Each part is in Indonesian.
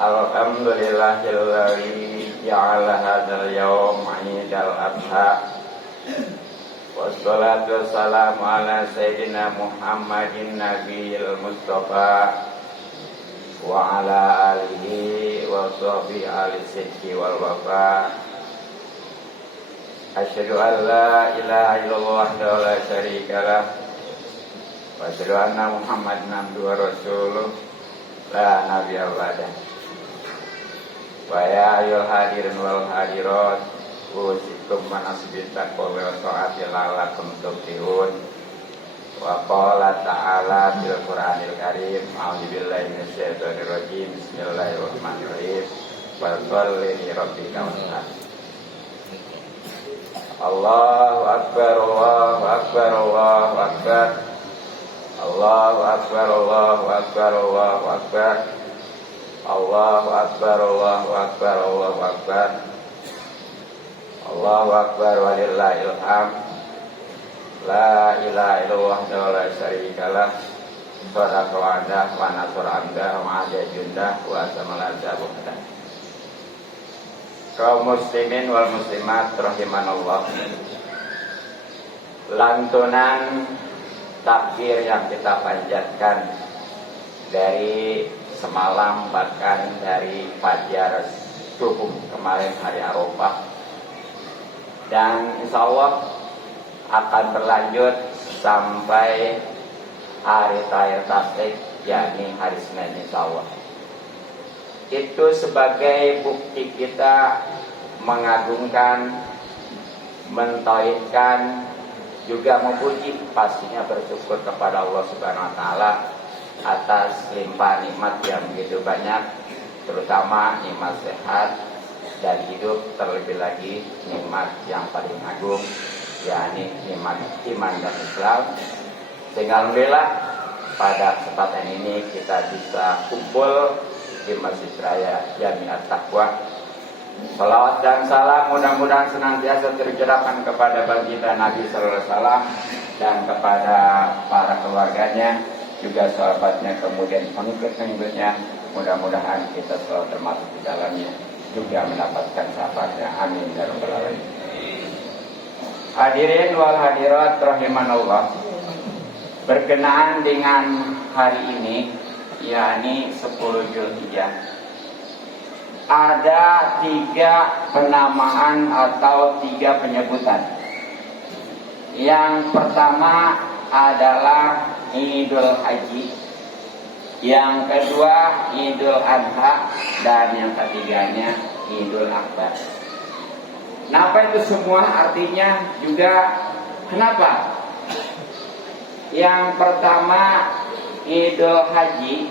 Alhamdulillahilladzi ja'ala hadzal yawma 'idal adha. Wassalatu wassalamu ala sayyidina Muhammadin nabiyil mustafa wa ala alihi wa sahbihi al-sidqi wal wafa. Asyhadu an la ilaha illallah wa la syarikalah wa asyhadu anna Muhammadan abduhu wa rasuluh la nabiyya ba'dahu. Wa ya ayyuhal hadirin wal hadirat usikum manasbit taqwa wa ta'ati la'allakum tuflihun. Wa qala ta'ala fil Qur'anil Karim a'udzu billahi minasy syaithanir rajim bismillahirrahmanirrahim wa sholli li rabbika wanhar. Allahu akbar Allahu akbar Allahu akbar Allahu akbar Allahu akbar Allahu akbar Allahu akbar Allahu akbar Allahu akbar Allahu akbar walillahil hamd. La ilaha illallah wa la syarikalah. Shadaqa wa'dah wa nasara 'abdah wa 'ada jundah wa asamala zabudah. Kaum muslimin wal muslimat rahimanallah. Lantunan takbir yang kita panjatkan dari semalam bahkan dari fajar subuh kemarin hari Arafah, dan insya Allah akan berlanjut sampai hari terakhir tasdik, yakni hari Senin insya Allah. Itu sebagai bukti kita mengagungkan, mentauhidkan, juga memuji, pastinya bersyukur kepada Allah Subhanahu wa taala atas limpahan nikmat yang begitu banyak, terutama nikmat sehat dan hidup, terlebih lagi nikmat yang paling agung, yakni nikmat iman dan Islam. Sehingga alhamdulillah pada kesempatan ini kita bisa kumpul di Masjid Raya Jamiat Taqwa. Salawat dan salam mudah-mudahan senantiasa tercurahkan kepada baginda Nabi sallallahu alaihi wasallam dan kepada para keluarganya, juga sahabatnya, kemudian pengikut-pengikutnya. Mudah-mudahan kita selalu termasuk di dalamnya, juga mendapatkan syafaatnya. Amin ya rabbal alamin. Hadirin wal hadirat rahimanallah. Berkenaan dengan hari ini, yakni 10 Zulhijjah, ada 3 penamaan atau 3 penyebutan. Yang pertama adalah Idul Haji, yang kedua Idul Adha, dan yang ketiganya Idul Akbar. Nah, apa itu semua artinya juga kenapa? Yang pertama Idul Haji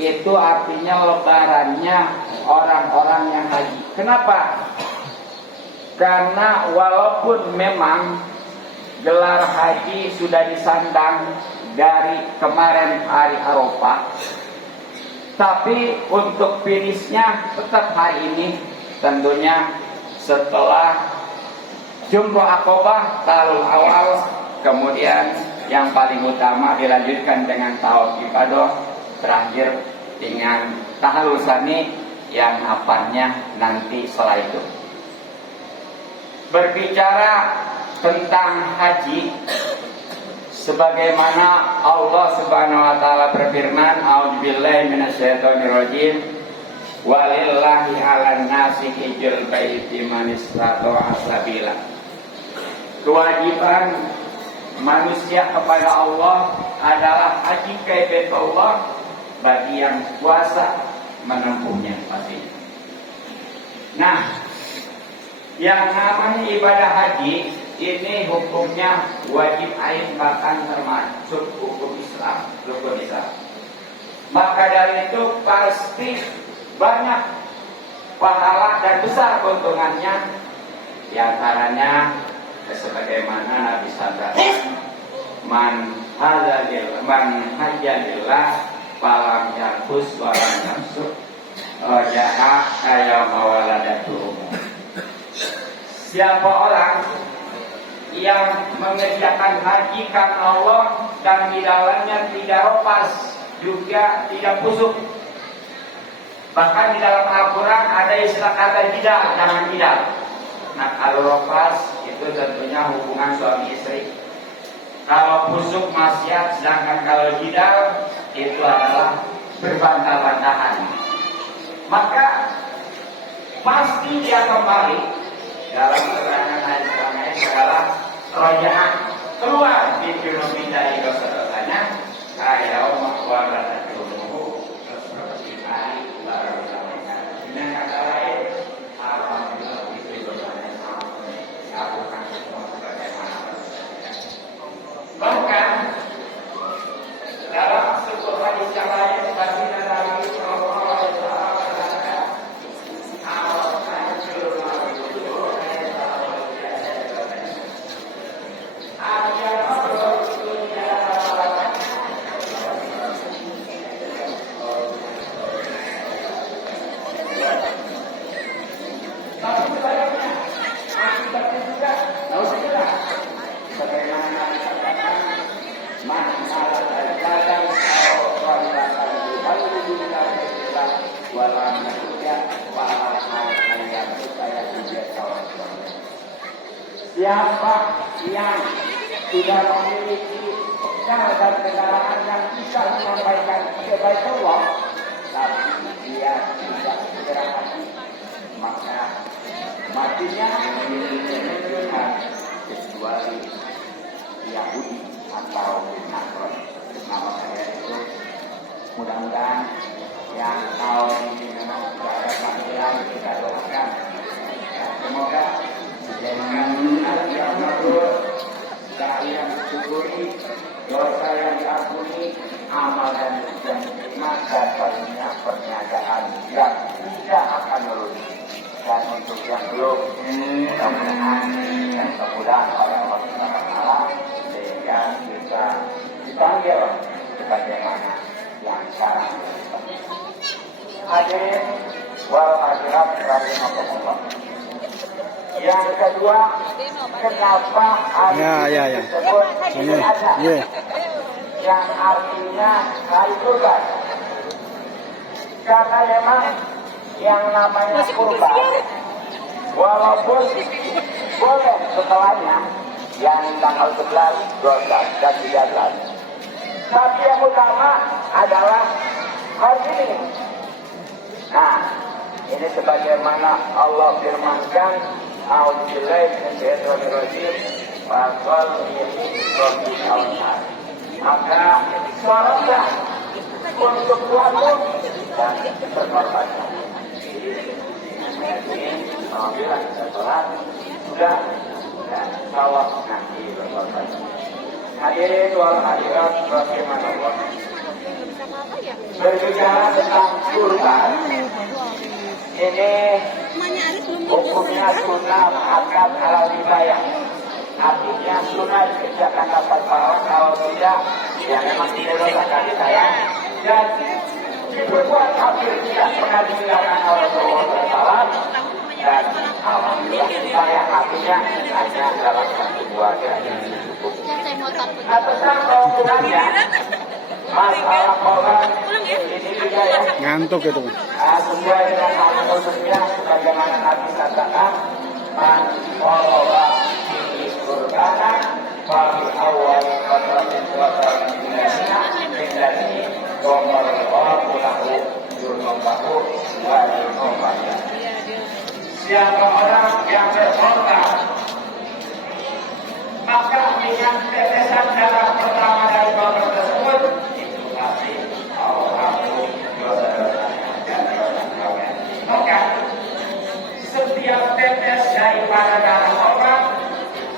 itu artinya lebarannya orang-orang yang haji. Kenapa? Karena walaupun memang gelar haji sudah disandang dari kemarin hari Arafah, tapi untuk finishnya tetap hari ini, tentunya setelah Jumrah Aqabah tahun awal, kemudian yang paling utama dilanjutkan dengan Tawaf Ifadah, terakhir dengan Tahallul Tsani yang apanya nanti setelah itu. Berbicara tentang haji, sebagaimana Allah Subhanahu wa taala berfirman, a'udzubillahi minasyaitonir rajim, walillahi 'alan nasi hijjul baiti man istata'a sabila. Kewajiban manusia kepada Allah adalah haji ke Baitullah bagi yang kuasa menempuhnya pastinya. Nah, yang namanya ibadah haji ini hukumnya wajib ain, bahkan termasuk hukum Islam, rukun Islam. Maka dari itu pasti banyak pahala dan besar keuntungannya. Di antaranya sebagaimana Nabi sampaikan, man hajjalillah falam yahus walam yafsuk ja'a kaya mawaladatu. Siapa orang yang mengerjakan haji karena Allah dan di dalamnya tidak ropas juga tidak busuk, Bahkan di dalam Al-Quran ada istilah kata jidal, jangan jidal. Nah, kalau ropas itu tentunya hubungan suami istri. Kalau busuk maksiat, sedangkan kalau jidal itu adalah berbantah-bantahan. Maka pasti dia kembali dalam keterangan hadis adalah rojaan keluar di film dari dosa-dosanya. Ayau makwalah dulu seperti hari baru sampaikan. Dengan kata lain, alhamdulillah itu dosanya aku kan semua sebagaimana. Bahkan dalam sebuah hadis yang lain baginda Nabi Sallallahu Alaihi Wasallam mengatakan, siapa yang tidak memiliki bekal dan kendaraan yang bisa menyampaikan kebaikan, tapi dia tidak segera mati, maka matinya menunjukkan kecuali Yahudi atau Nasrani. Nama saya itu mudah-mudahan yang tahun ini memang tidak ada panggilan kita doakan. Semoga yang makhluk, yang disyukuri, dosa yang diampuni, amal dan yang diterima, dan pastinya pernyataan yang tidak akan merugi. Dan untuk yang belum, mudah-mudahan dan kemudahan oleh Allah Subhanahu wa Ta'ala sehingga bisa dipanggil sebagaimana yang sekarang. Hadirin wal hadirat rahimahumullah. Yang kedua, kenapa hari tersebut ada yang artinya hari kurban? Karena memang yang namanya kurban, walaupun boleh setelahnya yang tanggal 11, 12, dan 13, tapi yang utama adalah hari ini. Nah, ini sebagaimana Allah firmankan, A'udzubillahi minasyaitonir rajim. Maka sholatlah untuk Tuhanmu dan berkorbanlah. Apabila kita sholat sudah dan sholat nanti berkorban. Hadirin wal hadirat rahimanallah. Berbicara tentang kurban, ini hukumnya sunnah akan halal dibayar. Artinya sunnah dikerjakan dapat pahala, kalau tidak ya memang tidak akan disayang. Dan diperbuat hampir tidak pernah ditinggalkan oleh Rasulullah SAW. Dan alhamdulillah saya artinya hanya dalam satu keluarga yang cukup. Nah tentang keunggulannya, masalah korban ini juga ya ngantuk itu. Sesuai dengan al-Qur'an sebagaimana Nabi katakan, man qara'a fi qurbana fa bi awal qatratin qatratin minna billati qamarahu lahu yurnahu wa yurnahu. Siapa orang yang berkorban, maka dengan tetesan darah pertama dari korban tersebut itu pasti Allah maka setiap tetes daripada darah orang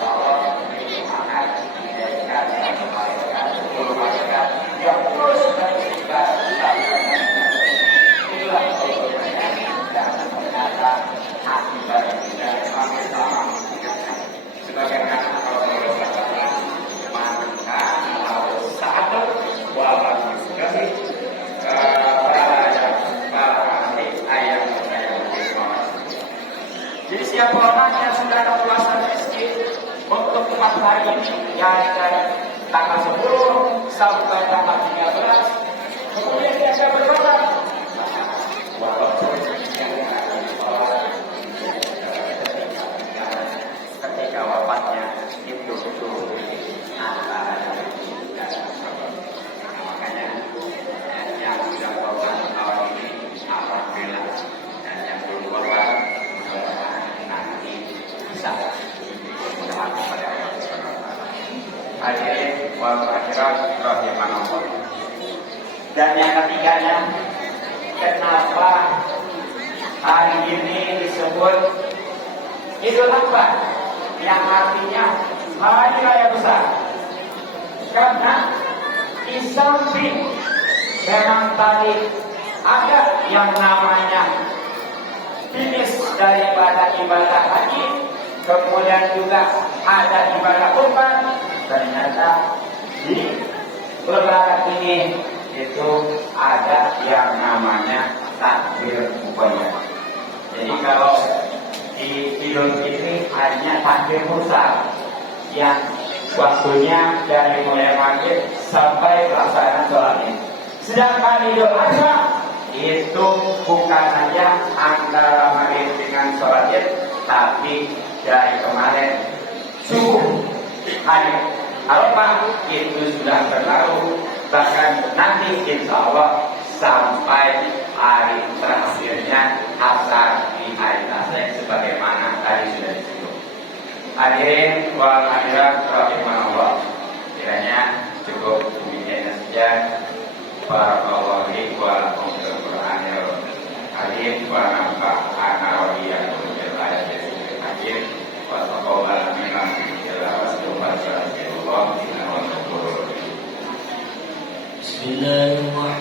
Allah akan dijadikan kebaikan yang terus beribadah. Itulah dan ternyata akibat dari sama-sama sebagaimana kalau berkata maka satu wabah kasih jadi siapa orang yang sudah ada puasa miskin untuk 4 hari ini, yang dari tanggal 10 sampai tanggal 13, kemudian dia akan berkorban. Mudah-mudahan kepada Allah Subhanahu wa taala. Hadirin wal hadirat rahimanallah. Dan yang ketiganya, kenapa hari ini disebut Idul Akbar, yang artinya hari raya besar? Karena di samping memang tadi ada yang namanya jenis daripada ibadah haji, kemudian juga ada ibadah kurban. Ternyata di lebaran ini itu ada yang namanya takbir bukannya. Jadi kalau di Idul Fitri hanya takbir besar yang waktunya dari mulai maghrib sampai pelaksanaan sholat Id. Sedangkan Idul Adha itu bukan hanya antara maghrib dengan sholat Id, tapi dari kemarin subuh hari Arafah itu sudah berlalu, bahkan nanti insya Allah sampai hari terakhirnya asar di hari Tasrik sebagaimana tadi sudah disebut. Hadirin wal hadirat rahimanallah, kiranya cukup demikian saja. Barakallahu fiik wa lakum fil Qur'anil karim wa nafa'ana wa iyyakum bil ayatil hakim wa taqabbal minna tilawatan wa sallallahu alaihi wa sallam. Bismillahirrahmanirrahim.